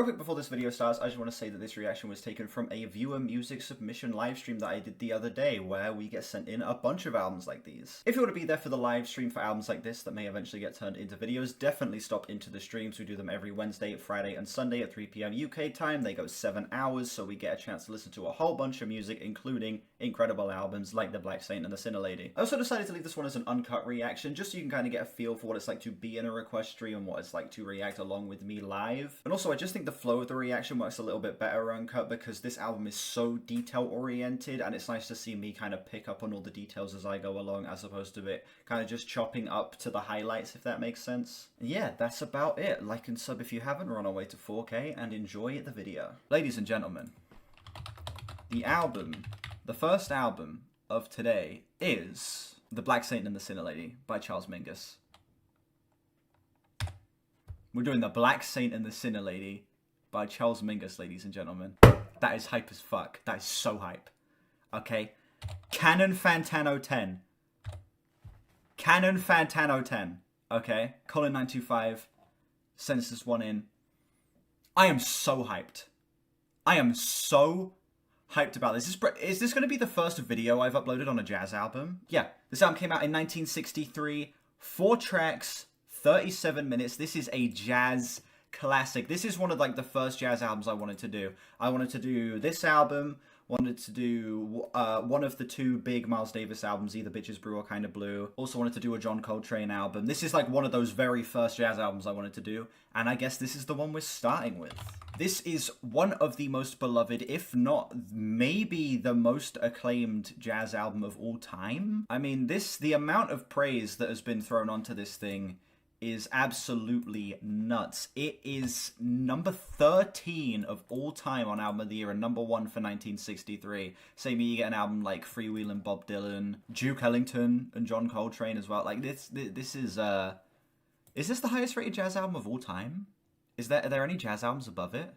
Real quick before this video starts, I just want to say that this reaction was taken from a viewer music submission live stream that I did the other day, where we get sent in a bunch of albums like these. If you want to be there for the live stream for albums like this that may eventually get turned into videos, definitely stop into the streams. We do them every Wednesday, Friday, and Sunday at 3 PM UK time. They go 7 hours, so we get a chance to listen to a whole bunch of music, including incredible albums like The Black Saint and The Sinner Lady. I also decided to leave this one as an uncut reaction, just so you can kind of get a feel for what it's like to be in a request stream and what it's like to react along with me live. And also, I just think the flow of the reaction works a little bit better uncut because this album is so detail-oriented, and it's nice to see me kind of pick up on all the details as I go along, as opposed to it kind of just chopping up to the highlights, if that makes sense. And yeah, that's about it. Like and sub if you haven't. We're on our way to 4K, and enjoy the video. Ladies and gentlemen, the first album of today is The Black Saint and the Sinner Lady by Charles Mingus. We're doing The Black Saint and the Sinner Lady by Charles Mingus, ladies and gentlemen. That is hype as fuck. That is so hype. Okay. Canon Fantano 10. Canon Fantano 10. Okay. Colin 925 sends this one in. I am so hyped. I am so hyped about this. Is this going to be the first video I've uploaded on a jazz album? Yeah. This album came out in 1963. 4 tracks. 37 minutes. This is a jazz classic. This is one of like the first jazz albums I wanted to do. I wanted to do this album, wanted to do one of the 2 big Miles Davis albums, either Bitches Brew or Kinda Blue. Also wanted to do a John Coltrane album. This is like one of those very first jazz albums I wanted to do, and I guess this is the one we're starting with. This is one of the most beloved, if not maybe the most acclaimed jazz album of all time. I mean, the amount of praise that has been thrown onto this thing is absolutely nuts. It is number 13 of all time on Album of the Year and number 1 for 1963. Same year you get an album like Freewheelin' Bob Dylan, Duke Ellington, and John Coltrane as well. Like this is this the highest rated jazz album of all time? Are there any jazz albums above it?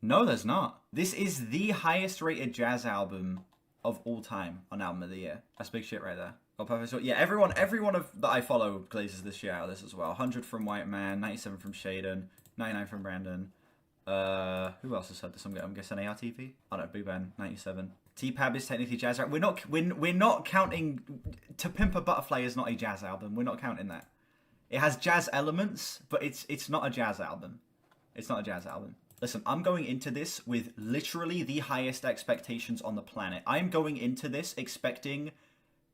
No, there's not. This is the highest rated jazz album of all time on Album of the Year. That's big shit right there. Oh, perfect. So, yeah, everyone that I follow glazes this shit out of this as well. 100 from White Man, 97 from Shaden, 99 from Brandon. Who else has heard this? I'm guessing ARTV? I don't know, Boo Ben, 97. T-Pab is technically jazz rap. We're not counting. To Pimp a Butterfly is not a jazz album. We're not counting that. It has jazz elements, but it's not a jazz album. It's not a jazz album. Listen, I'm going into this with literally the highest expectations on the planet. I'm going into this expecting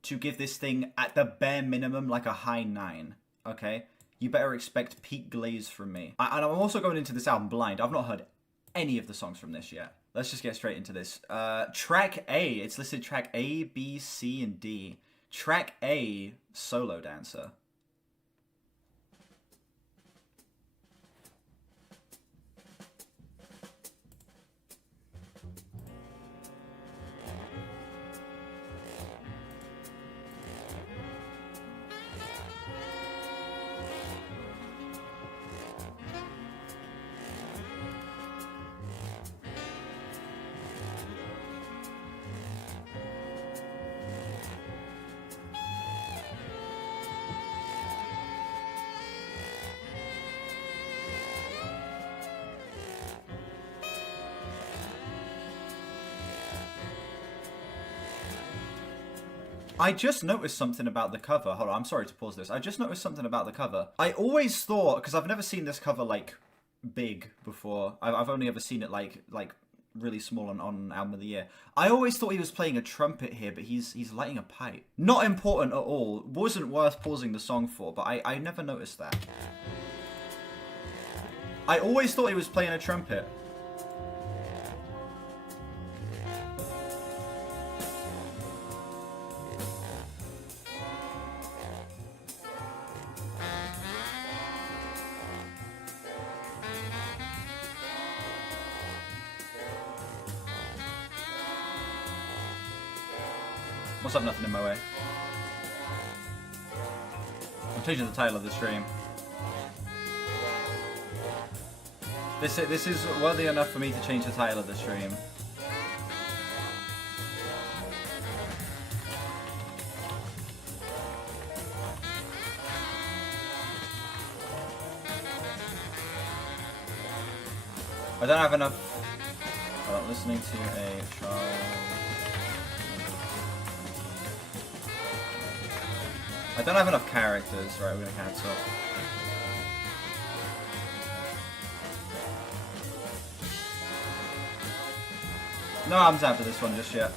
to give this thing, at the bare minimum, like a high 9, okay? You better expect peak glaze from me. And I'm also going into this album blind. I've not heard any of the songs from this yet. Let's just get straight into this. Track A, it's listed track A, B, C, and D. Track A, Solo Dancer. I just noticed something about the cover. Hold on, I'm sorry to pause this. I just noticed something about the cover. I always thought, because I've never seen this cover, like, big before. I've only ever seen it, like really small on Album of the Year. I always thought he was playing a trumpet here, but he's lighting a pipe. Not important at all. Wasn't worth pausing the song for, but I never noticed that. I always thought he was playing a trumpet. What's up, nothing in my way? I'm changing the title of the stream. This is worthy enough for me to change the title of the stream. I don't have enough. I'm listening to a Charles. I don't have enough characters. Right, we're gonna cancel. No arms after this one just yet.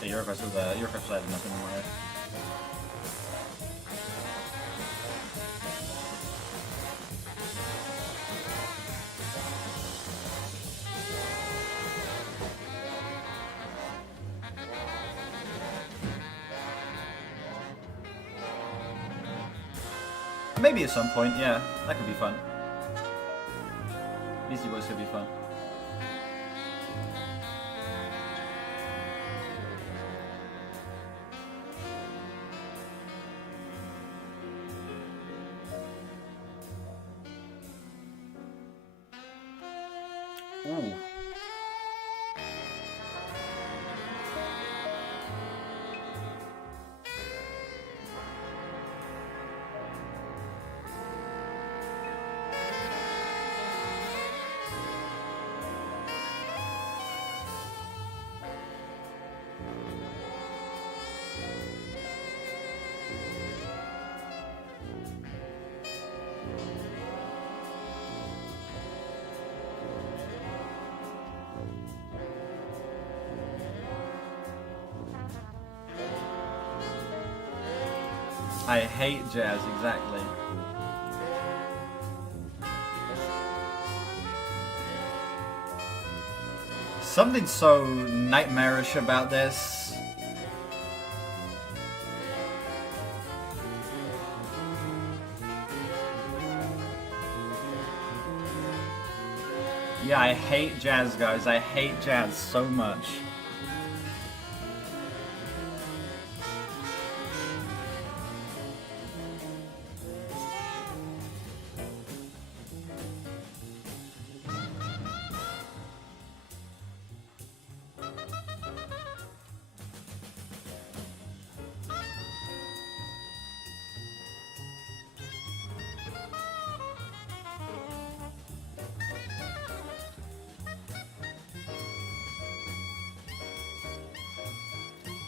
The Eurocrest was had nothing in my head. Maybe at some point, yeah. That could be fun. Beastie Boys could be fun. Ooh. I hate jazz, exactly. Something so nightmarish about this. Yeah, I hate jazz, guys. I hate jazz so much.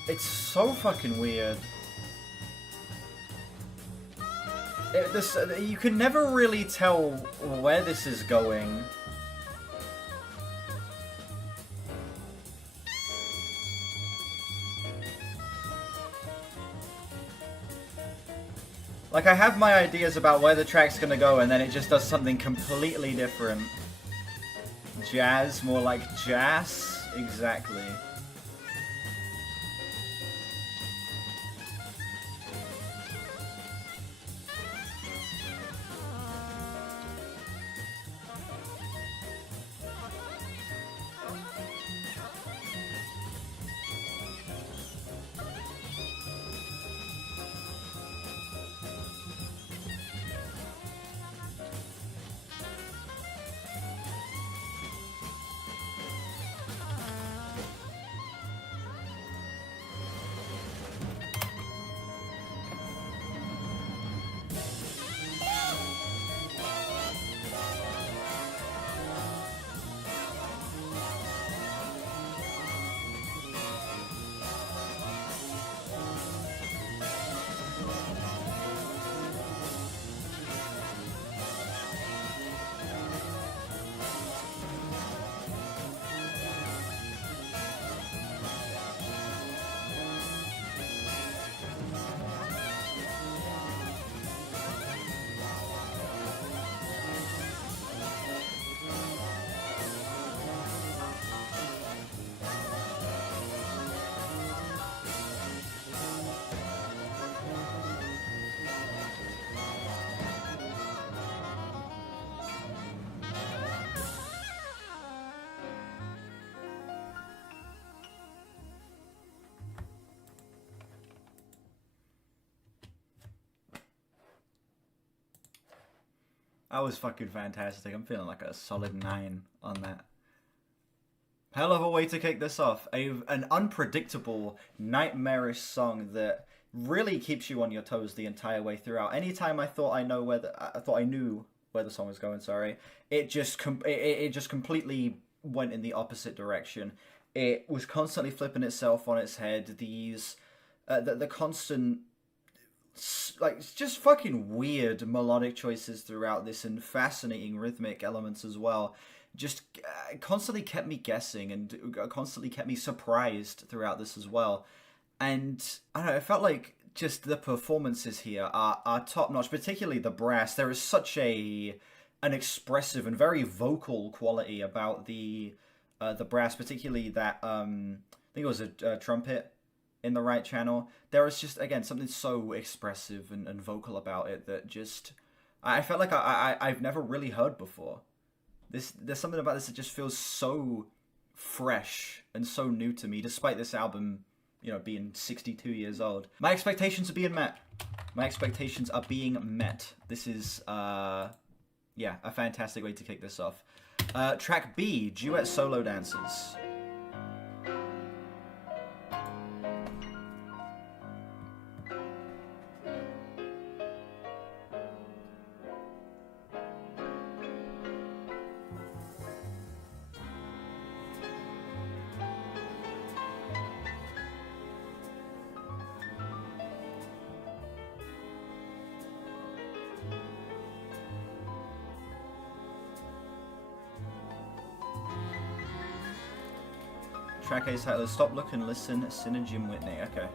It's so fucking weird. You can never really tell where this is going. Like, I have my ideas about where the track's gonna go, and then it just does something completely different. Jazz, more like jazz? Exactly. That was fucking fantastic. I'm feeling like a solid 9 on that. Hell of a way to kick this off. An unpredictable, nightmarish song that really keeps you on your toes the entire way throughout. Anytime I thought I knew where the song was going, it just completely went in the opposite direction. It was constantly flipping itself on its head. The constant, like, just fucking weird melodic choices throughout this, and fascinating rhythmic elements as well. Just constantly kept me guessing, and constantly kept me surprised throughout this as well. And I don't know, it felt like just the performances here are top notch, particularly the brass. There is such an expressive and very vocal quality about the brass, particularly that I think it was a trumpet in the right channel. There is just, again, something so expressive and vocal about it that just I felt like I've never really heard before. There's something about this that just feels so fresh and so new to me, despite this album, you know, being 62 years old. My expectations are being met. My expectations are being met. This is, yeah, a fantastic way to kick this off. Track B, Duet Solo Dances. Track A's title is Stop, Look and Listen, Sin and Jim Whitney. Okay.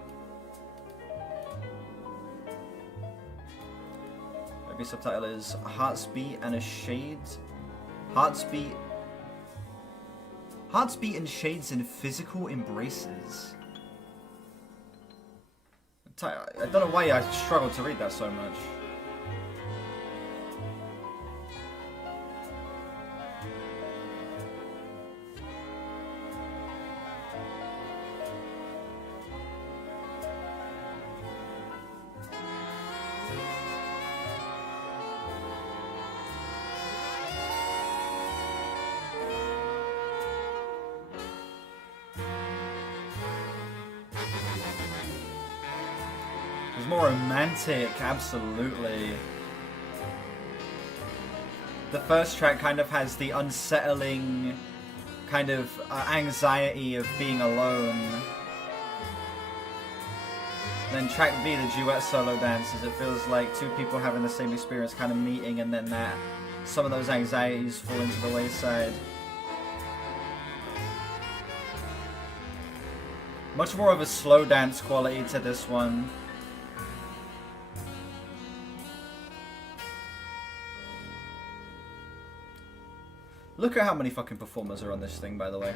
Maybe subtitle is Hearts Beat and a Shades. Hearts Beat and Shades in Physical Embraces. I don't know why I struggled to read that so much. More romantic, absolutely. The first track kind of has the unsettling kind of anxiety of being alone. Then track B, the duet solo dances, it feels like two people having the same experience kind of meeting, and then some of those anxieties fall into the wayside. Much more of a slow dance quality to this one. Look at how many fucking performers are on this thing, by the way.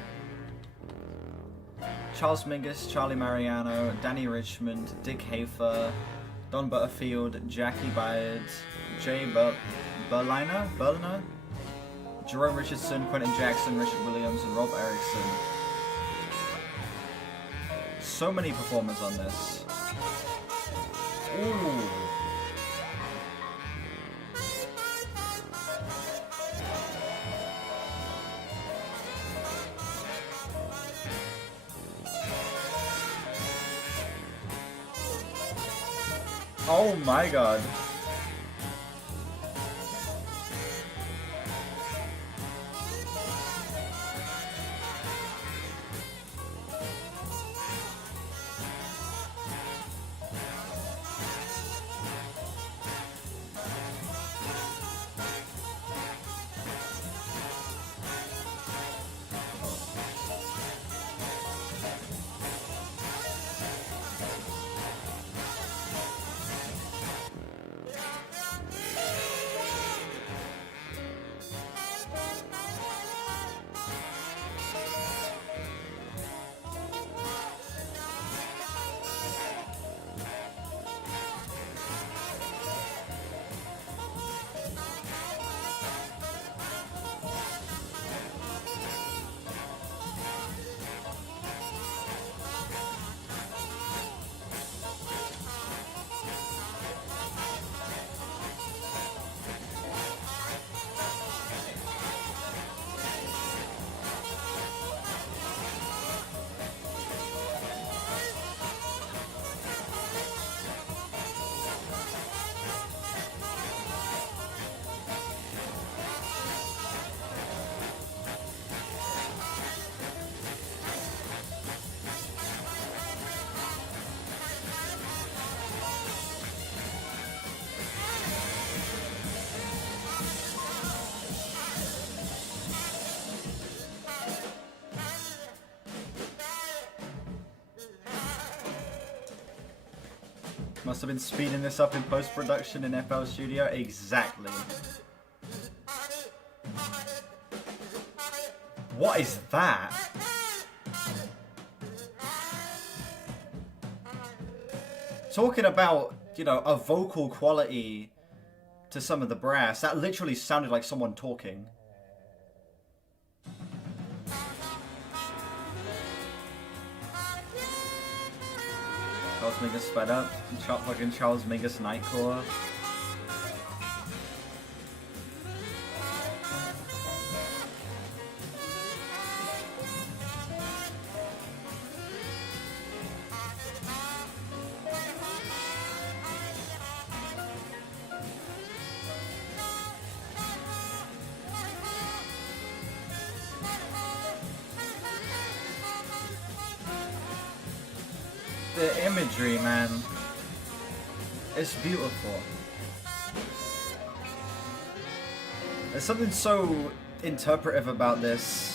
Charles Mingus, Charlie Mariano, Danny Richmond, Dick Hafer, Don Butterfield, Jackie Byard, Jay Berliner, Jerome Richardson, Quentin Jackson, Richard Williams, and Rob Erickson. So many performers on this. Ooh. Oh my god. Must have been speeding this up in post-production in FL Studio. Exactly. What is that? Talking about, you know, a vocal quality to some of the brass, that literally sounded like someone talking. Charles Mingus sped up. Fucking Charles Mingus Nightcore. The imagery, man, it's beautiful. There's something so interpretive about this.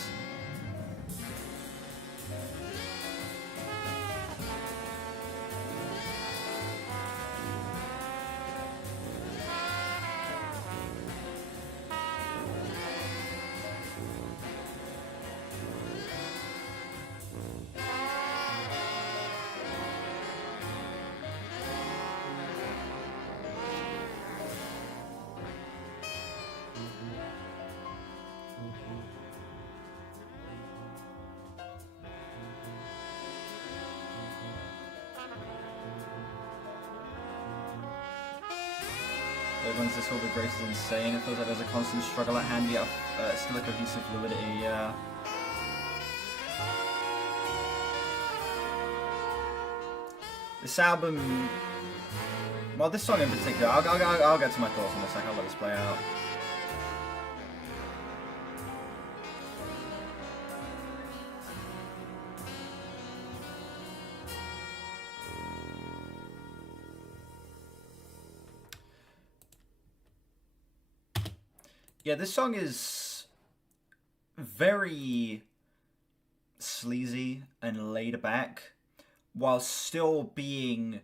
Once this whole grace is insane, it feels like there's a constant struggle at hand, yet still a cohesive fluidity, yeah. This album, well, this song in particular, I'll get to my thoughts in a sec, I'll let this play out. Yeah, this song is very sleazy and laid back, while still being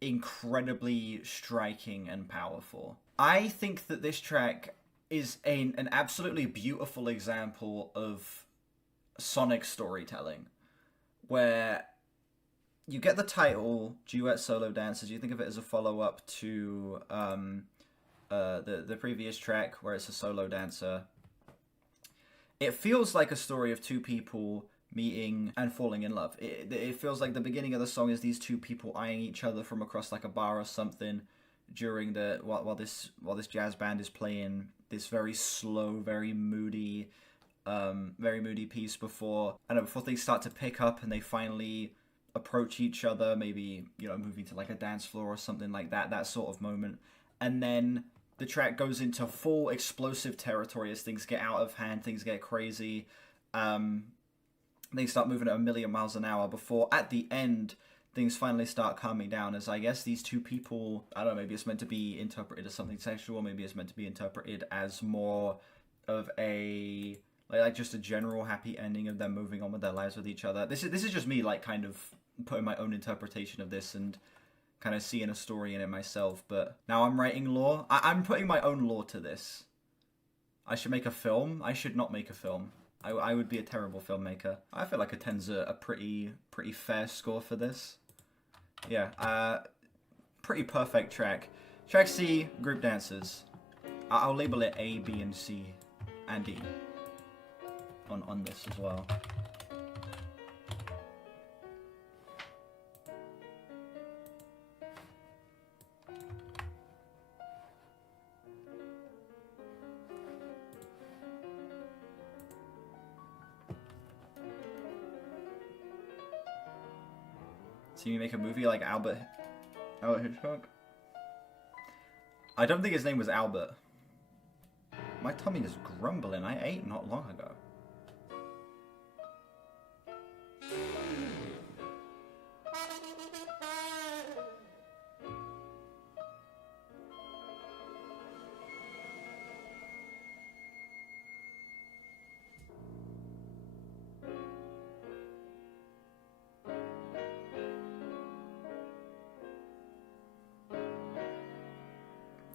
incredibly striking and powerful. I think that this track is an absolutely beautiful example of sonic storytelling, where you get the title, Duet Solo Dancers, you think of it as a follow-up to the previous track where it's a solo dancer. It feels like a story of two people meeting and falling in love. It feels like the beginning of the song is these two people eyeing each other from across like a bar or something during the while this jazz band is playing this very slow, very moody piece before things start to pick up and they finally approach each other, maybe, you know, moving to like a dance floor or something like that sort of moment. And then the track goes into full explosive territory as things get out of hand, things get crazy. They start moving at 1,000,000 miles an hour before, at the end, things finally start calming down as I guess these two people, I don't know, maybe it's meant to be interpreted as something sexual, maybe it's meant to be interpreted as more of a, like just a general happy ending of them moving on with their lives with each other. This is just me, like, kind of putting my own interpretation of this and kind of seeing a story in it myself, but now I'm writing lore. I'm putting my own lore to this. I should make a film. I should not make a film. I would be a terrible filmmaker. I feel like a 10's a pretty fair score for this. Yeah, pretty perfect track. Track C, group dancers. I'll label it A, B, and C, and D on this as well. See me make a movie like Albert Hitchcock? I don't think his name was Albert. My tummy is grumbling. I ate not long ago.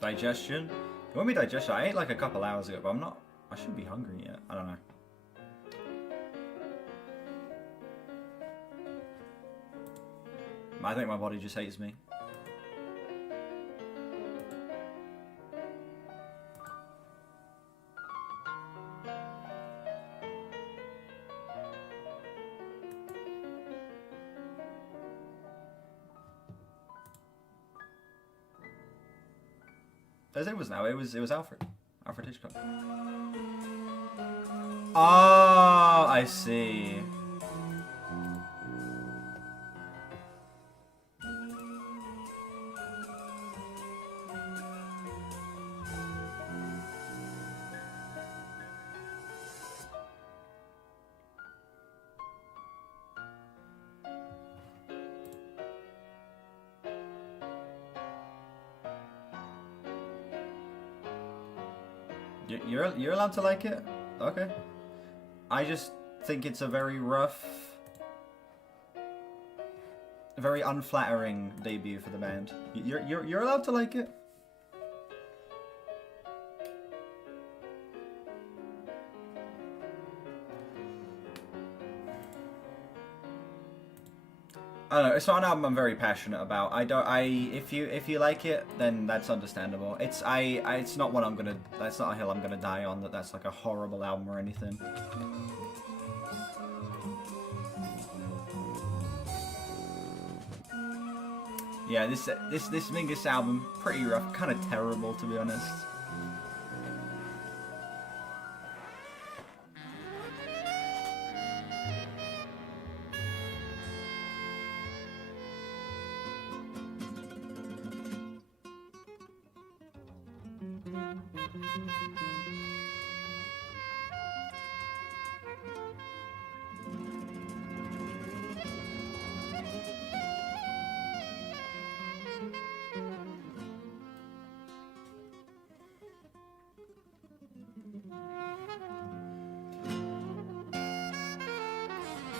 Digestion? It won't be digestion. I ate like a couple hours ago, but I'm not. I shouldn't be hungry yet. I don't know. I think my body just hates me. It was now. It was Alfred. Alfred Hitchcock. Oh, I see. You're allowed to like it? Okay. I just think it's a very rough, very unflattering debut for the band. You're allowed to like it. I don't know. It's not an album I'm very passionate about. If you like it, then that's understandable. It's not one I'm gonna. That's not a hill I'm gonna die on. That's like a horrible album or anything. Yeah, this Mingus album, pretty rough, kind of terrible to be honest.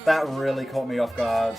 That really caught me off guard.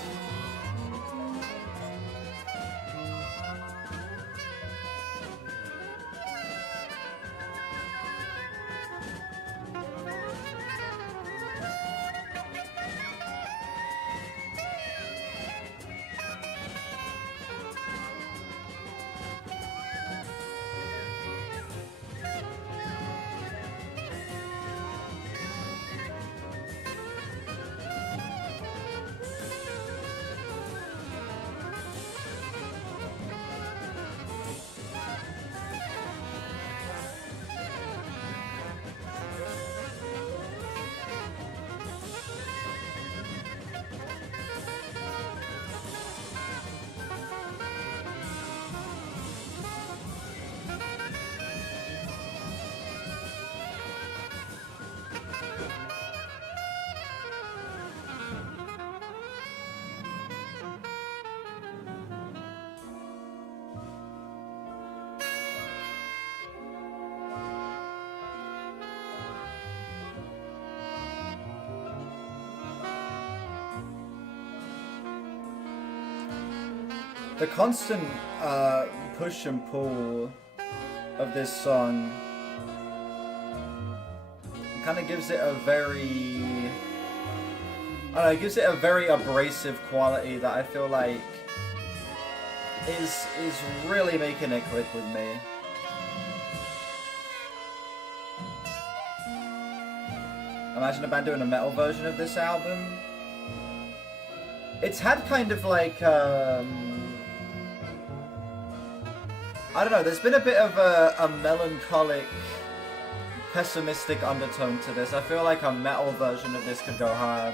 The constant push and pull of this song kind of gives it a very, I don't know, it gives it a very abrasive quality that I feel like is really making it click with me. Imagine a band doing a metal version of this album. It's had kind of like, I don't know, there's been a bit of a melancholic, pessimistic undertone to this. I feel like a metal version of this could go hard.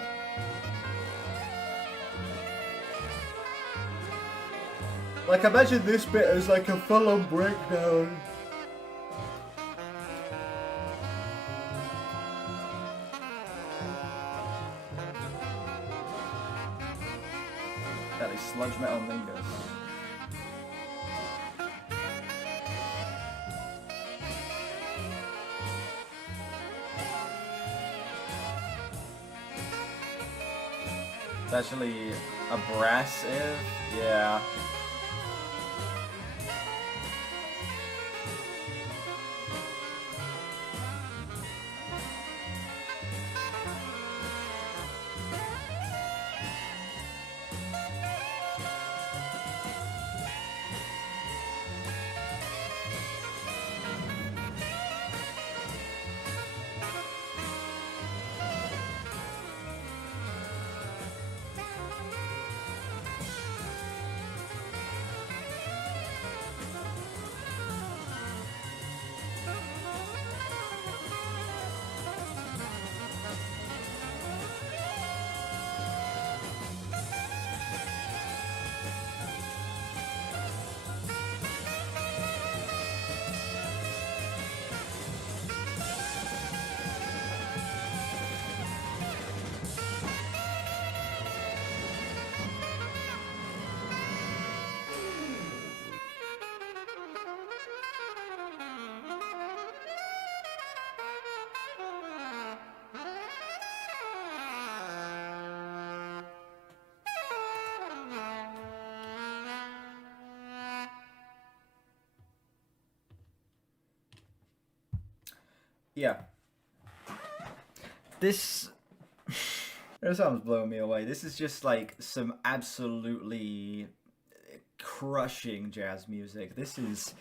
Like, imagine this bit as like a full-on breakdown. That is sludge metal Mingus. It's actually abrasive, yeah. Yeah. This album's blowing me away. This is just like some absolutely crushing jazz music. This is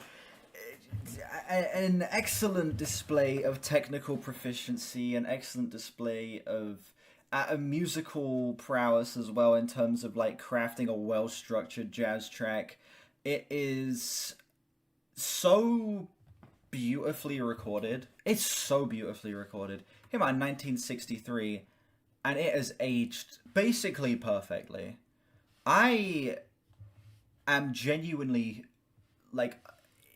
an excellent display of technical proficiency, an excellent display of a musical prowess as well in terms of like crafting a well-structured jazz track. It is so beautifully recorded. It's so beautifully recorded. Came out in 1963, and it has aged basically perfectly. I am genuinely like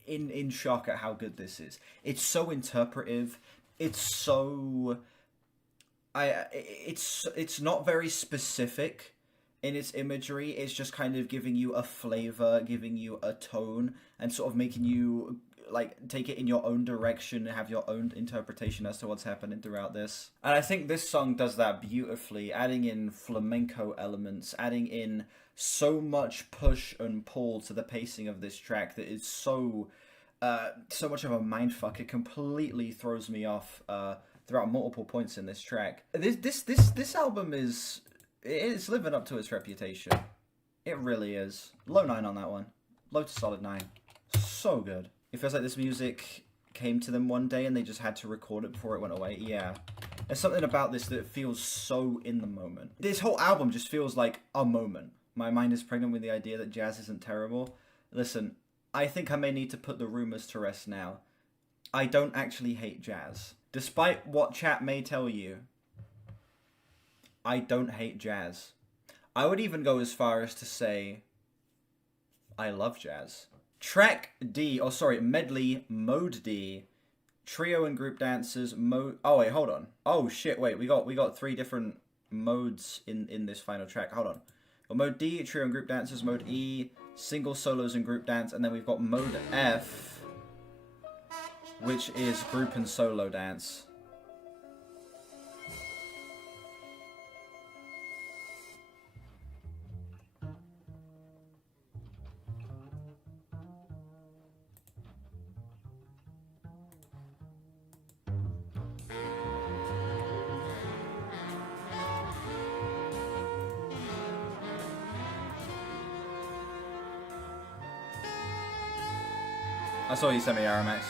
in shock at how good this is. It's so interpretive. It's so it's not very specific in its imagery. It's just kind of giving you a flavor, giving you a tone, and sort of making you like take it in your own direction and have your own interpretation as to what's happening throughout this. And I think this song does that beautifully, adding in flamenco elements, adding in so much push and pull to the pacing of this track that is so much of a mindfuck. It completely throws me off throughout multiple points in this track. This album it's living up to its reputation. It really is. Low 9 on that one. Low to solid 9. So good. It feels like this music came to them one day and they just had to record it before it went away. Yeah. There's something about this that feels so in the moment. This whole album just feels like a moment. My mind is pregnant with the idea that jazz isn't terrible. Listen, I think I may need to put the rumors to rest now. I don't actually hate jazz. Despite what chat may tell you, I don't hate jazz. I would even go as far as to say I love jazz. Track D, Medley, Mode D, trio and group dancers, mode... Oh, wait, hold on. Oh, shit, wait, we got 3 different modes in this final track. Hold on. Got mode D, trio and group dancers, mode E, single solos and group dance, and then we've got mode F, which is group and solo dance. I saw you sent me Aramex.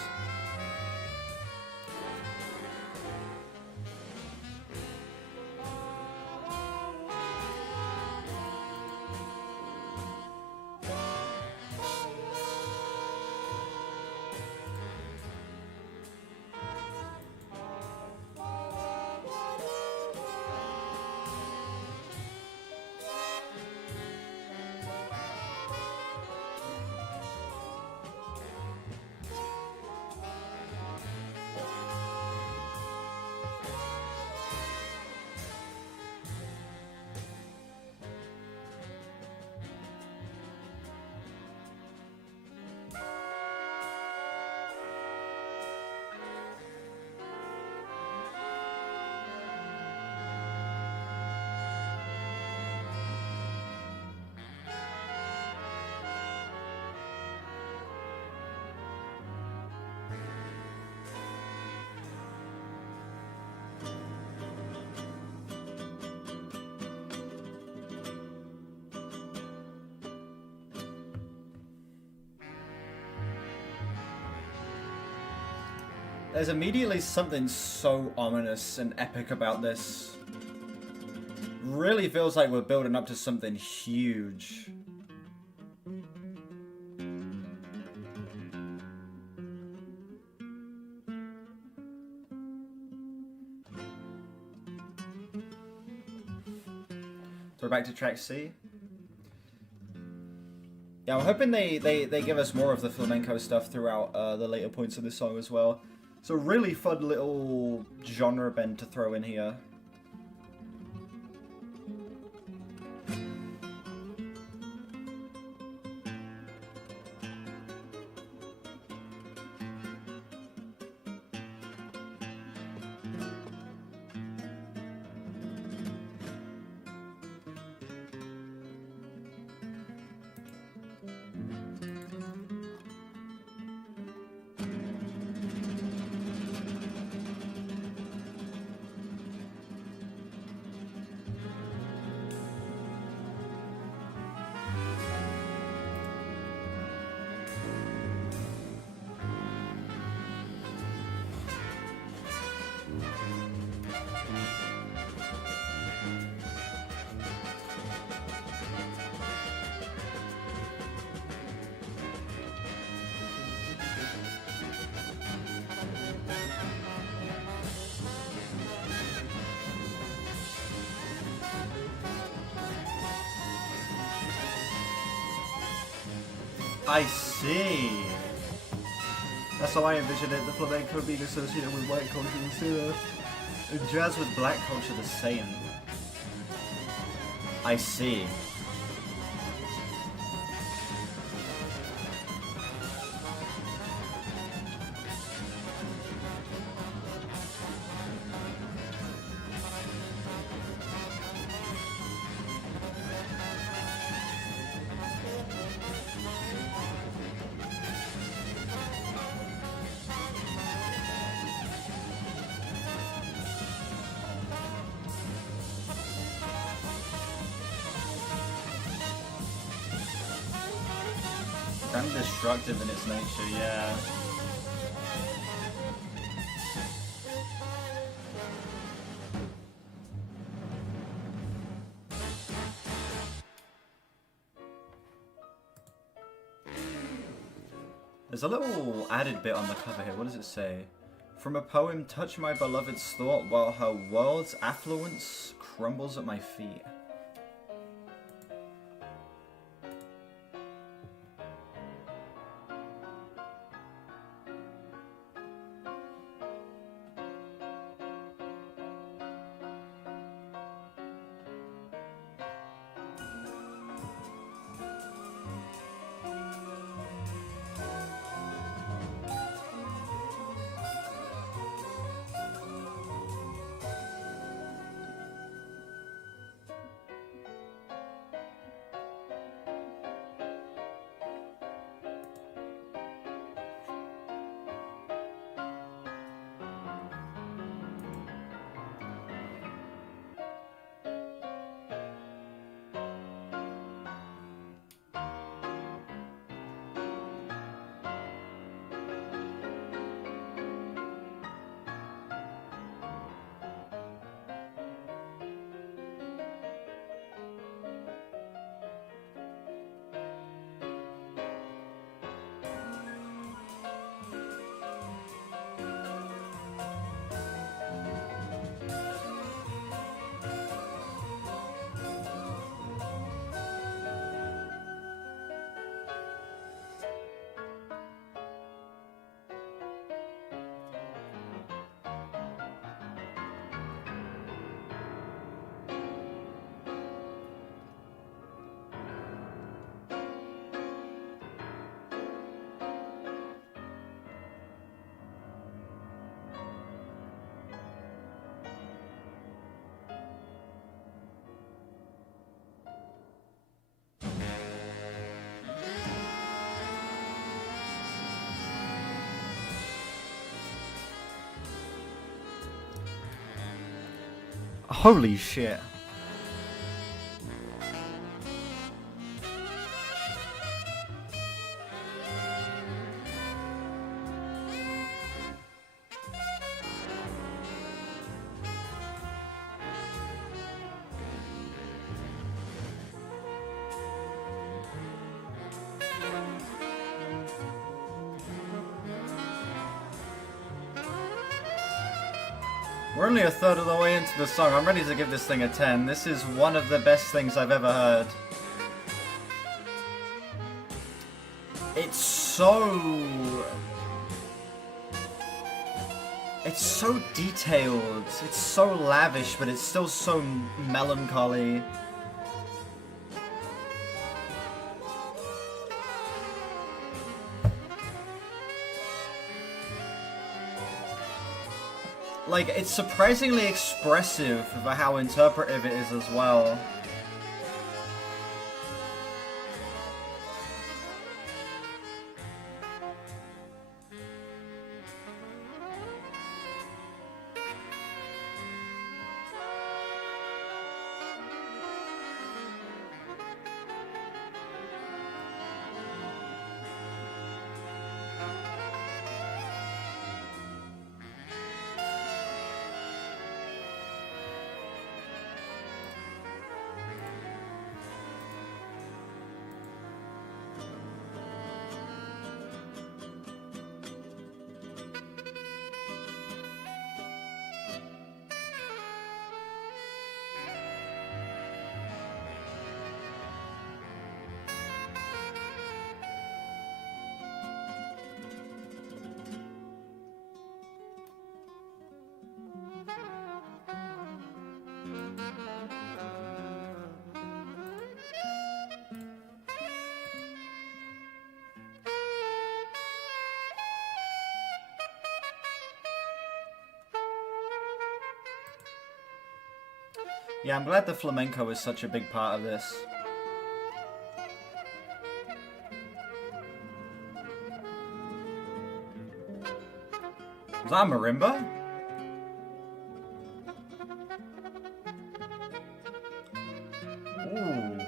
There's immediately something so ominous and epic about this. Really feels like we're building up to something huge. So we're back to track C. Yeah, I'm hoping they give us more of the flamenco stuff throughout the later points of this song as well. It's a really fun little genre bend to throw in here. I see. That's how I envision it. The flamenco being associated with white culture and cinema. And jazz with black culture the same. I see. Kind of destructive in its nature, yeah. There's a little added bit on the cover here. What does it say? From a poem, touch my beloved's thought while her world's affluence crumbles at my feet. Holy shit. We're only a third of the way into the song. I'm ready to give this thing a 10. This is one of the best things I've ever heard. It's so detailed. It's so lavish, but it's still so melancholy. Like, it's surprisingly expressive for how interpretive it is as well. Yeah, I'm glad the flamenco is such a big part of this. Was that a marimba? Ooh.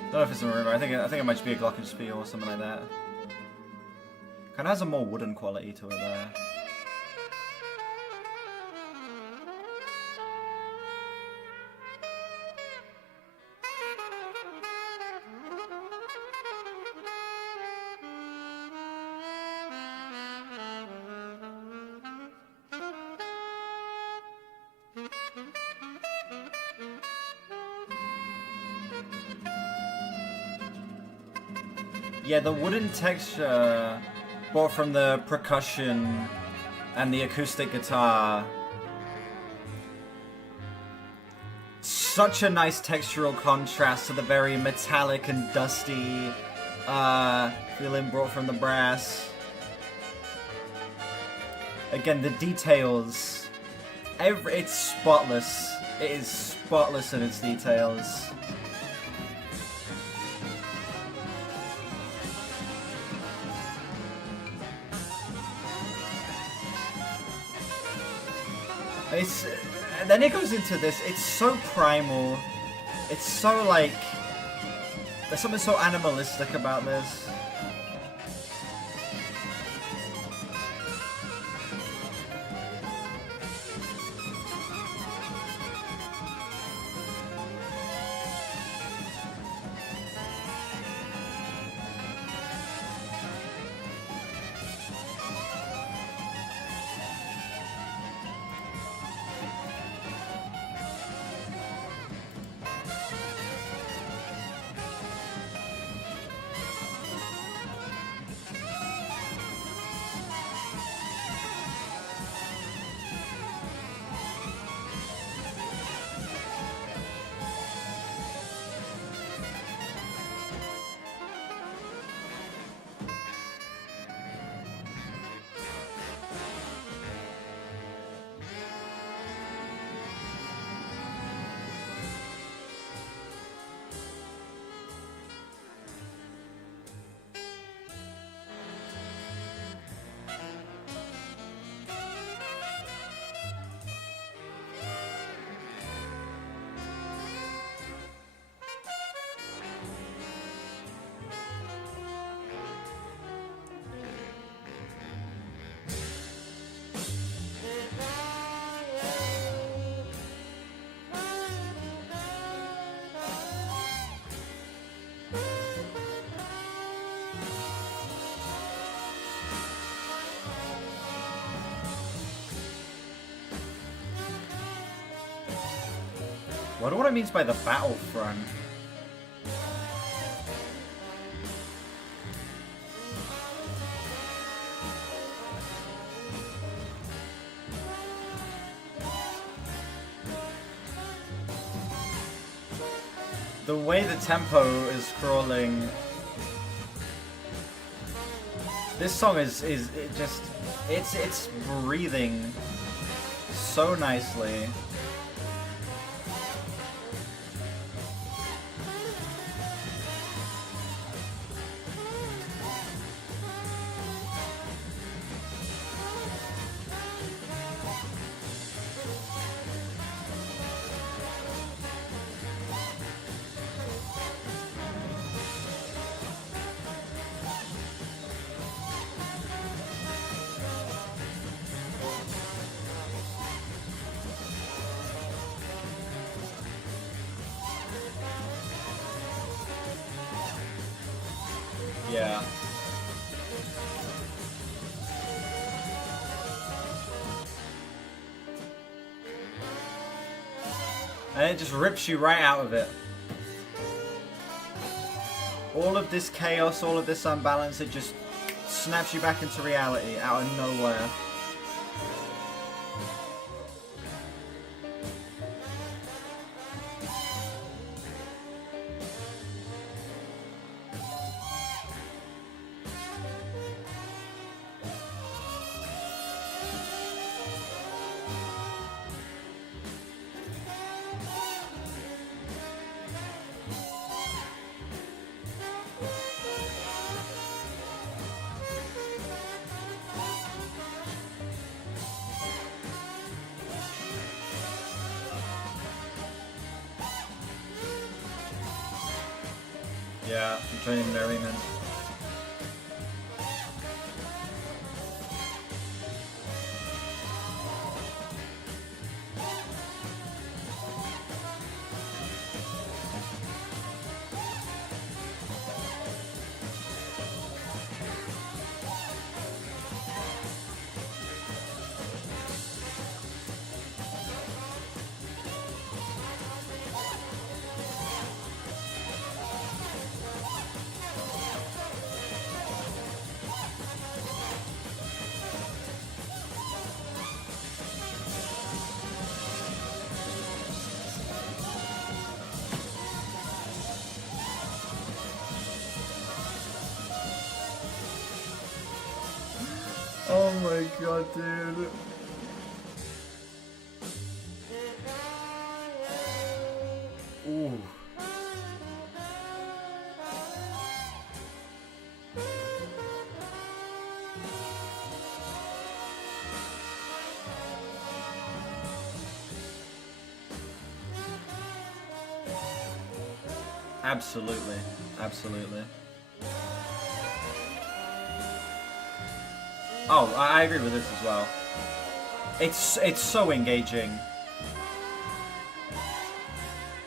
I don't know if it's a marimba. I think it might just be a glockenspiel or something like that. Kind of has a more wooden quality to it there. Yeah, the wooden texture brought from the percussion and the acoustic guitar. Such a nice textural contrast to the very metallic and dusty feeling brought from the brass. Again, the details. It's spotless. It is spotless in its details. And then it goes into this, it's so primal, it's so like, there's something so animalistic about this. I wonder what it means by the battlefront. The way the tempo is crawling. This song is it's breathing so nicely. Yeah. And it just rips you right out of it. All of this chaos, all of this unbalance, it just snaps you back into reality out of nowhere. Yeah, joining Merriman. Oh my god, dude. Ooh. Absolutely. Absolutely. Oh, I agree with this as well. It's so engaging.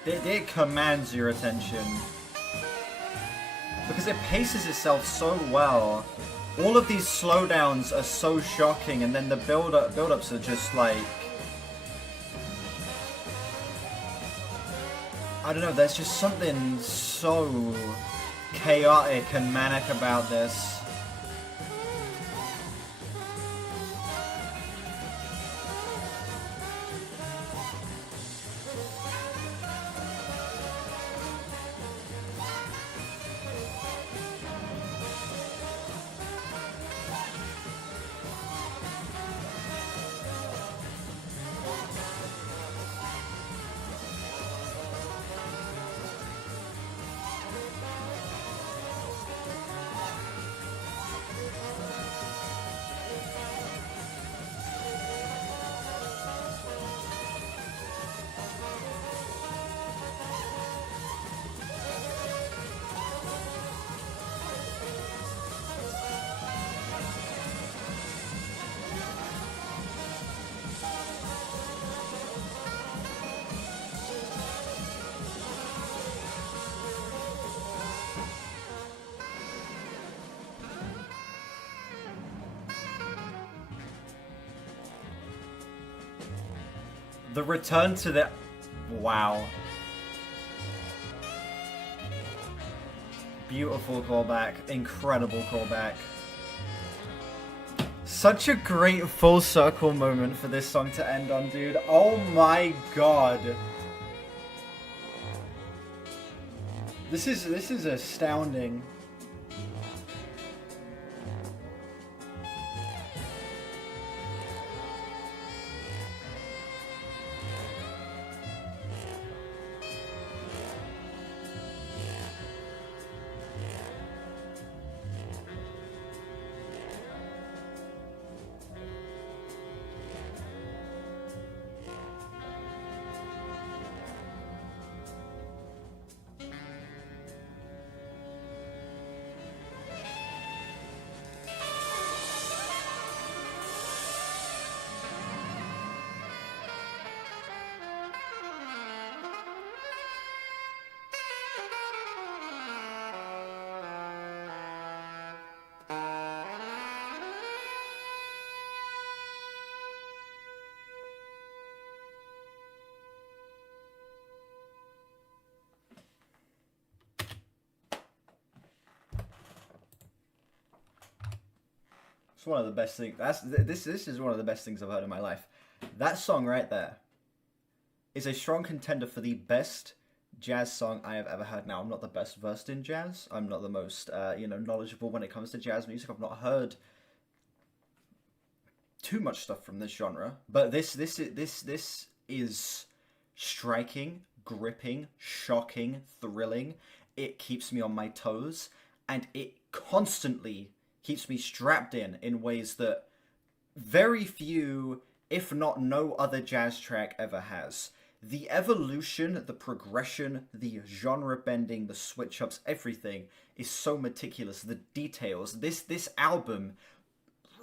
It commands your attention. Because it paces itself so well. All of these slowdowns are so shocking, and then the build-ups are just like... I don't know, there's just something so chaotic and manic about this. The return to the... Wow. Beautiful callback. Incredible callback. Such a great full circle moment for this song to end on, dude. Oh my god. This is astounding. It's one of the best things. This is one of the best things I've heard in my life. That song right there is a strong contender for the best jazz song I have ever heard. Now, I'm not the best versed in jazz. I'm not the most knowledgeable when it comes to jazz music. I've not heard too much stuff from this genre, but this is striking, gripping, shocking, thrilling. It keeps me on my toes, and it constantly keeps me strapped in ways that very few, if not no other jazz track ever has. the evolution, the progression, the genre bending, the switch ups, everything is so meticulous. The details. This album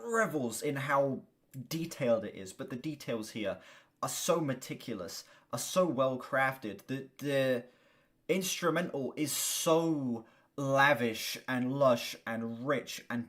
revels in how detailed it is, but the details here are so meticulous, are so well crafted. The instrumental is so lavish and lush and rich and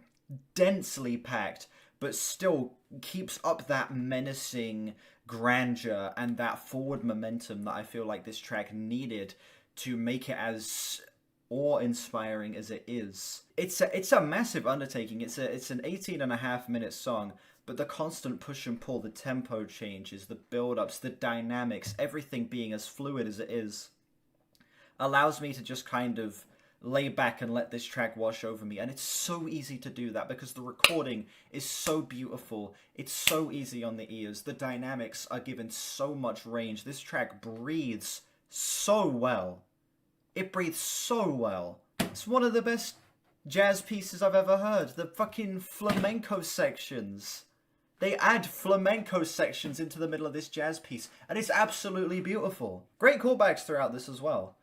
densely packed, but still keeps up that menacing grandeur and that forward momentum that I feel like this track needed to make it as awe-inspiring as it is. It's a massive undertaking. It's an 18.5-minute song, but the constant push and pull, the tempo changes, the build-ups, the dynamics, everything being as fluid as it is, allows me to just kind of lay back and let this track wash over me. And it's so easy to do that because the recording is so beautiful. It's so easy on the ears. The dynamics are given so much range. This track breathes so well. It breathes so well. It's one of the best jazz pieces I've ever heard. The fucking flamenco sections. They add flamenco sections into the middle of this jazz piece, and it's absolutely beautiful. Great callbacks throughout this as well.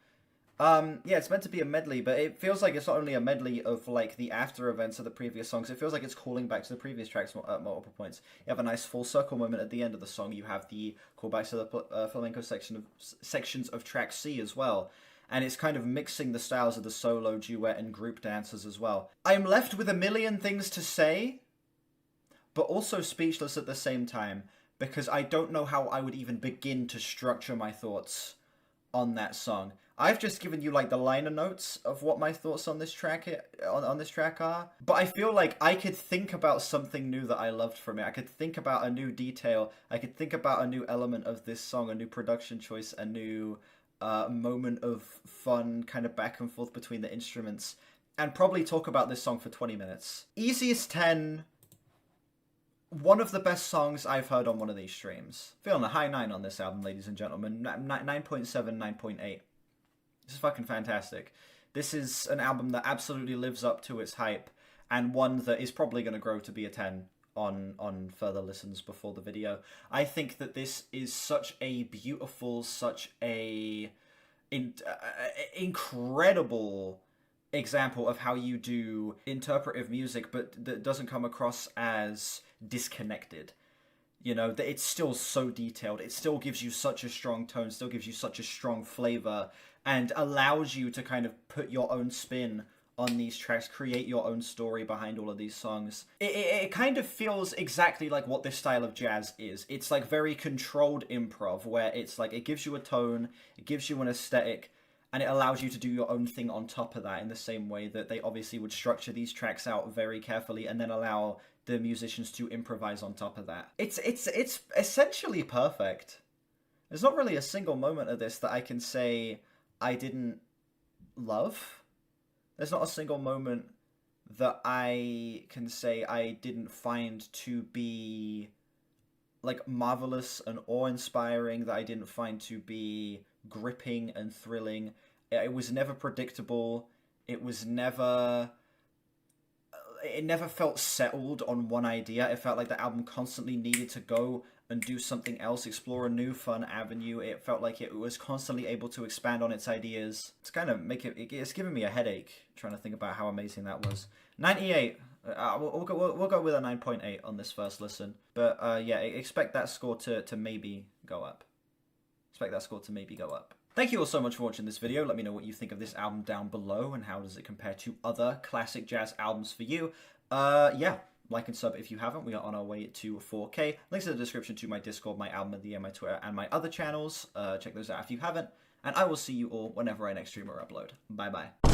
Yeah, it's meant to be a medley, but it feels like it's not only a medley of, like, the after events of the previous songs. It feels like it's calling back to the previous tracks at multiple points. You have a nice full circle moment at the end of the song. You have the callbacks to the flamenco sections of track C as well. And it's kind of mixing the styles of the solo, duet, and group dances as well. I'm left with a million things to say, but also speechless at the same time, because I don't know how I would even begin to structure my thoughts on that song. I've just given you, like, the liner notes of what my thoughts on this track on this track are, but I feel like I could think about something new that I loved from it. I could think about a new detail. I could think about a new element of this song, a new production choice, a new moment of fun kind of back and forth between the instruments, and probably talk about this song for 20 minutes. Easiest 10, one of the best songs I've heard on one of these streams. Feeling a high 9 on this album, ladies and gentlemen. 9.7, 9.8. This is fucking fantastic. This is an album that absolutely lives up to its hype, and one that is probably going to grow to be a 10 on further listens before the video. I think that this is such a beautiful, such a incredible example of how you do interpretive music, but that doesn't come across as disconnected. You know, that it's still so detailed. It still gives you such a strong tone, still gives you such a strong flavor, and allows you to kind of put your own spin on these tracks, create your own story behind all of these songs. It kind of feels exactly like what this style of jazz is. It's like very controlled improv, where it's like it gives you a tone, it gives you an aesthetic, and it allows you to do your own thing on top of that, in the same way that they obviously would structure these tracks out very carefully and then allow the musicians to improvise on top of that. It's essentially perfect. There's not really a single moment of this that I can say I didn't love. There's not a single moment that I can say I didn't find to be, like, marvelous and awe-inspiring, that I didn't find to be gripping and thrilling. It was never predictable. It never felt settled on one idea. It felt like the album constantly needed to go and do something else, explore a new fun avenue. It felt like it was constantly able to expand on its ideas. It's kind of it's giving me a headache trying to think about how amazing that was. 98. We'll go with a 9.8 on this first listen. But yeah, expect that score to maybe go up. Thank you all so much for watching this video. Let me know what you think of this album down below, and how does it compare to other classic jazz albums for you. Yeah, like and sub if you haven't. We are on our way to 4K. Links in the description to my Discord, my album of the year, my Twitter, and my other channels. Check those out if you haven't. And I will see you all whenever I next stream or upload. Bye bye.